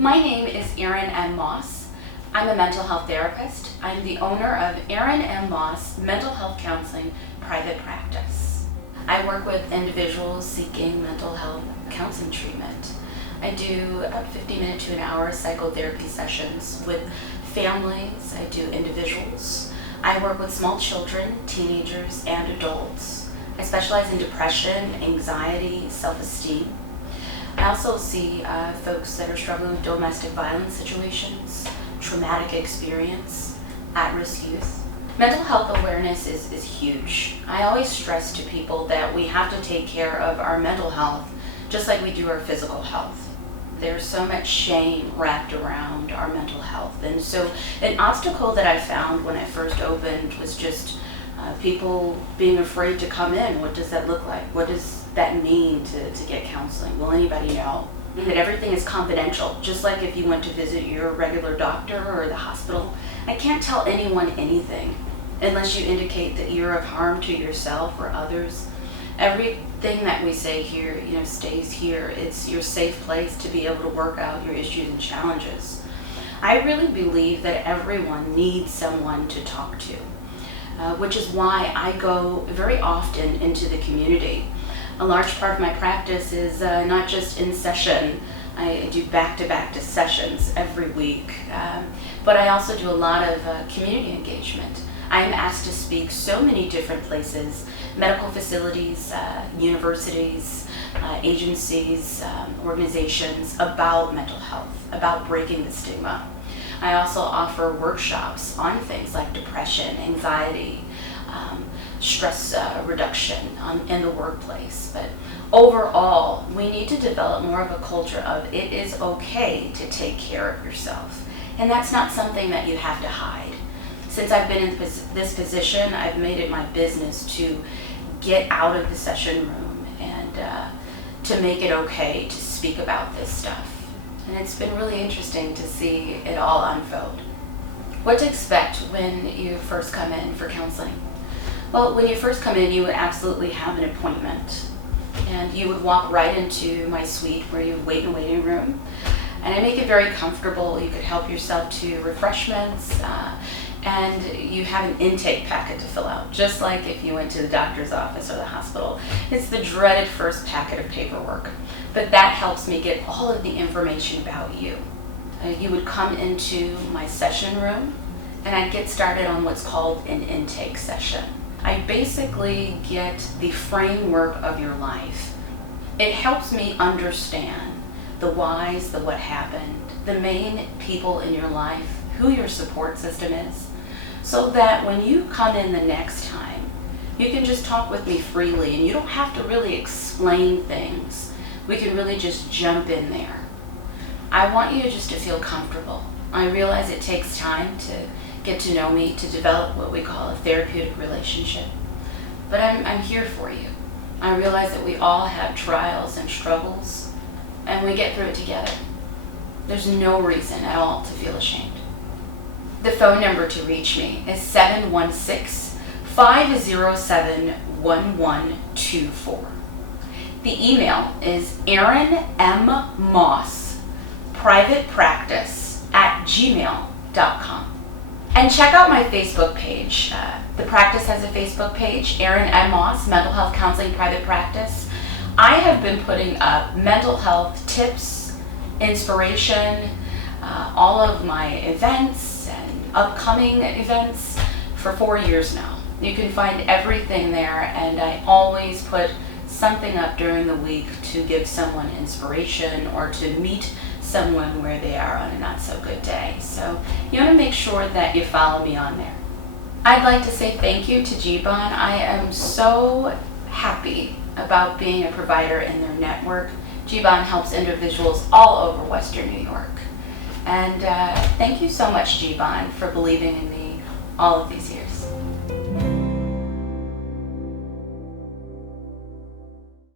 My name is Erin M. I'm a mental health therapist. I'm the owner of Erin M. Mental Health Counseling Private Practice. I work with individuals seeking mental health counseling treatment. I do about 50-minute to an hour psychotherapy sessions with families. I do individuals. I work with small children, teenagers, and adults. I specialize in depression, anxiety, self-esteem. I also see folks that are struggling with domestic violence situations, traumatic experience, at-risk youth. Mental health awareness is huge. I always stress to people that we have to take care of our mental health just like we do our physical health. There's so much shame wrapped around our mental health. And so an obstacle that I found when I first opened was just people being afraid to come in. What does that look like? What does that mean to get counseling? Will anybody know? That everything is confidential, just like if you went to visit your regular doctor or the hospital. I can't tell anyone anything unless you indicate that you're of harm to yourself or others. Everything that we say here, stays here. It's your safe place to be able to work out your issues and challenges. I really believe that everyone needs someone to talk to, which is why I go very often into the community. A large part of my practice is not just in session. I do back-to-back sessions every week, but I also do a lot of community engagement. I am asked to speak so many different places, medical facilities, universities, agencies, organizations about mental health, about breaking the stigma. I also offer workshops on things like depression, anxiety, stress reduction in the workplace. But overall, we need to develop more of a culture of it is okay to take care of yourself. And that's not something that you have to hide. Since I've been in this position, I've made it my business to get out of the session room and to make it okay to speak about this stuff. And it's been really interesting to see it all unfold. What to expect when you first come in for counseling? Well, when you first come in, you would absolutely have an appointment. And you would walk right into my suite where you wait in the waiting room. And I make it very comfortable. You could help yourself to refreshments. And you have an intake packet to fill out, just like if you went to the doctor's office or the hospital. It's the dreaded first packet of paperwork. But that helps me get all of the information about you. You would come into my session room, and I'd get started on what's called an intake session. I basically get the framework of your life. It helps me understand the whys, the what happened, the main people in your life, who your support system is, so that when you come in the next time, you can just talk with me freely and you don't have to really explain things. We can really just jump in there. I want you just to feel comfortable. I realize it takes time to get to know me, to develop what we call a therapeutic relationship. But I'm here for you. I realize that we all have trials and struggles, and we get through it together. There's no reason at all to feel ashamed. The phone number to reach me is 716-507-1124. The email is Erin M. privatepractice@gmail.com. And check out my Facebook page. The practice has a Facebook page, Erin M. Mental Health Counseling Private Practice. I have been putting up mental health tips, inspiration, all of my events and upcoming events for 4 years now. You can find everything there, and I always put something up during the week to give someone inspiration or to meet someone where they are on a not so good day. So you want to make sure that you follow me on there. I'd like to say thank you to G-Bond. I am so happy about being a provider in their network. G-Bond helps individuals all over Western New York. And thank you so much, G-Bond, for believing in me all of these years.